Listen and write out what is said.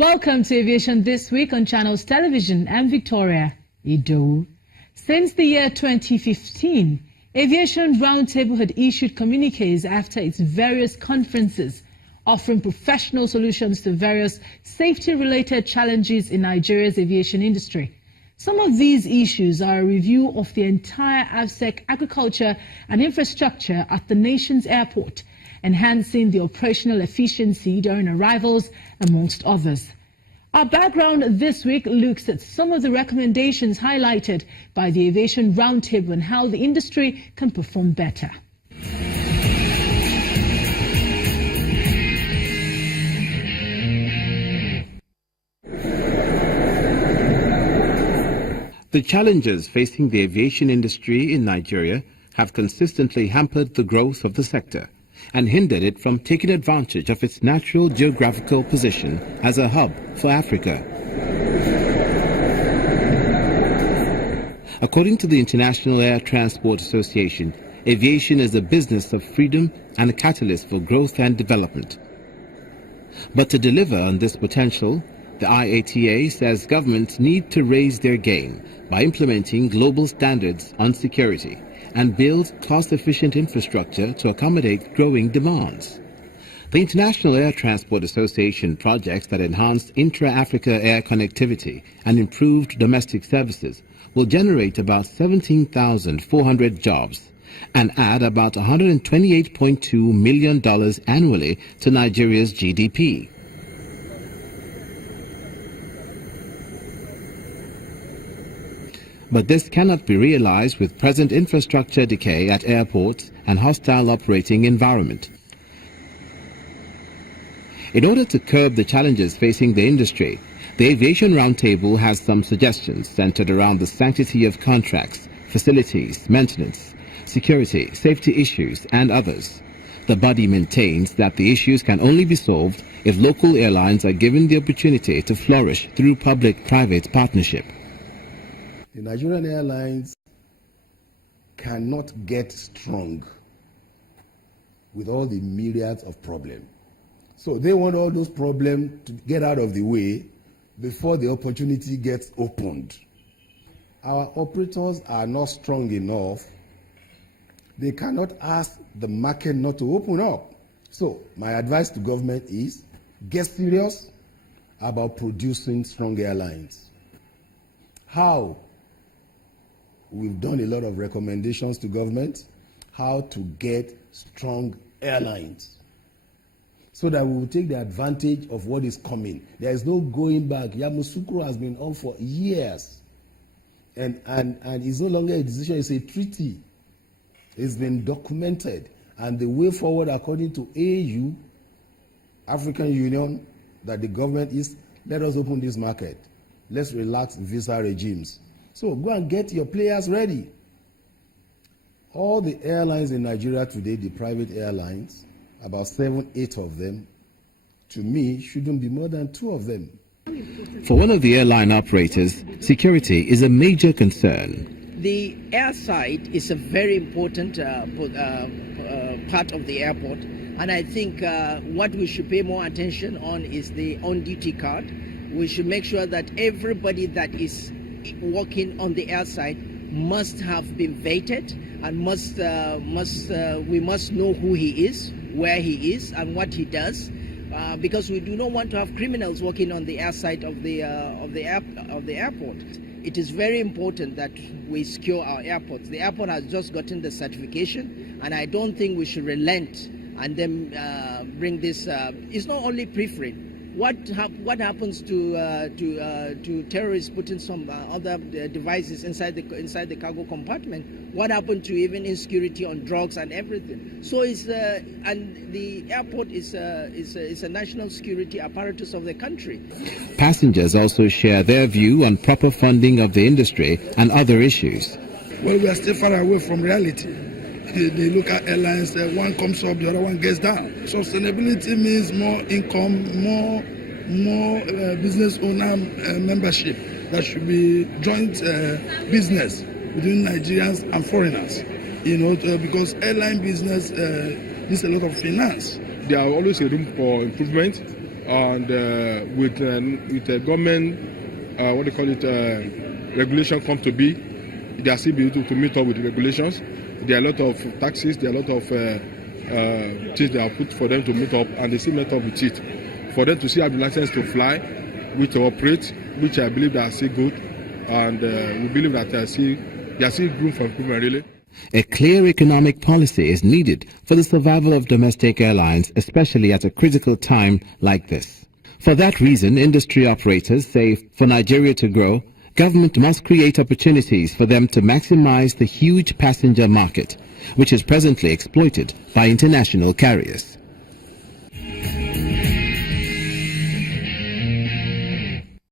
Welcome to Aviation This Week on Channels Television. I'm Victoria Ido. Since the year 2015, Aviation Round Table had issued communiques after its various conferences, offering professional solutions to various safety-related challenges in Nigeria's aviation industry. Some of these issues are a review of the entire AVSEC agriculture and infrastructure at the nation's airport, enhancing the operational efficiency during arrivals, amongst others. Our background this week looks at some of the recommendations highlighted by the Aviation Roundtable and how the industry can perform better. The challenges facing the aviation industry in Nigeria have consistently hampered the growth of the sector and hindered it from taking advantage of its natural geographical position as a hub for Africa. According to the International Air Transport Association, aviation is a business of freedom and a catalyst for growth and development. But to deliver on this potential, the IATA says governments need to raise their game by implementing global standards on security and build cost-efficient infrastructure to accommodate growing demands. The International Air Transport Association projects that enhance intra-Africa air connectivity and improved domestic services will generate about 17,400 jobs and add about $128.2 million annually to Nigeria's GDP. But this cannot be realized with present infrastructure decay at airports and hostile operating environment. In order to curb the challenges facing the industry, the Aviation Roundtable has some suggestions centered around the sanctity of contracts, facilities, maintenance, security, safety issues, and others. The body maintains that the issues can only be solved if local airlines are given the opportunity to flourish through public-private partnership. The Nigerian airlines cannot get strong with all the myriads of problems. So they want all those problems to get out of the way before the opportunity gets opened. Our operators are not strong enough. They cannot ask the market not to open up. So my advice to government is get serious about producing strong airlines. How? We've done a lot of recommendations to government how to get strong airlines so that we will take the advantage of what is coming. There is no going back. Yamoussoukro has been on for years. And it's no longer a decision, it's a treaty. It's been documented. And the way forward, according to AU, African Union, that the government is, let us open this market. Let's relax visa regimes. So go and get your players ready. All the airlines in Nigeria today, the private airlines, about 7, 8 of them, to me, shouldn't be more than 2 of them. For one of the airline operators, security is a major concern. The airside is a very important part of the airport, and I think what we should pay more attention on is the on-duty card. We should make sure that everybody that is working on the airside must have been vetted and we must know who he is, where he is, and what he does, because we do not want to have criminals working on the airside of the airport. It is very important that we secure our airports. The airport has just gotten the certification, and I don't think we should relent and then bring this. It's not only pre-frame. What happens to terrorists putting some other devices inside the cargo compartment? What happened to even insecurity on drugs and everything? So and the airport is a national security apparatus of the country. Passengers also share their view on proper funding of the industry and other issues. Well, we are still far away from reality. They look at airlines, one comes up, the other one gets down. Sustainability means more income, more business owner membership. That should be joint business between Nigerians and foreigners. Because airline business needs a lot of finance. There are always a room for improvement. and with the government, what they call it, regulation come to be, they are still be able to meet up with the regulations. There are a lot of taxes, there are a lot of things they are put for them to meet up, and they still meet up with it. For them to still have the license to fly, which to operate, which I believe they are still good, and we believe that there are still room for improvement, really. A clear economic policy is needed for the survival of domestic airlines, especially at a critical time like this. For that reason, industry operators say for Nigeria to grow, government must create opportunities for them to maximize the huge passenger market, which is presently exploited by international carriers.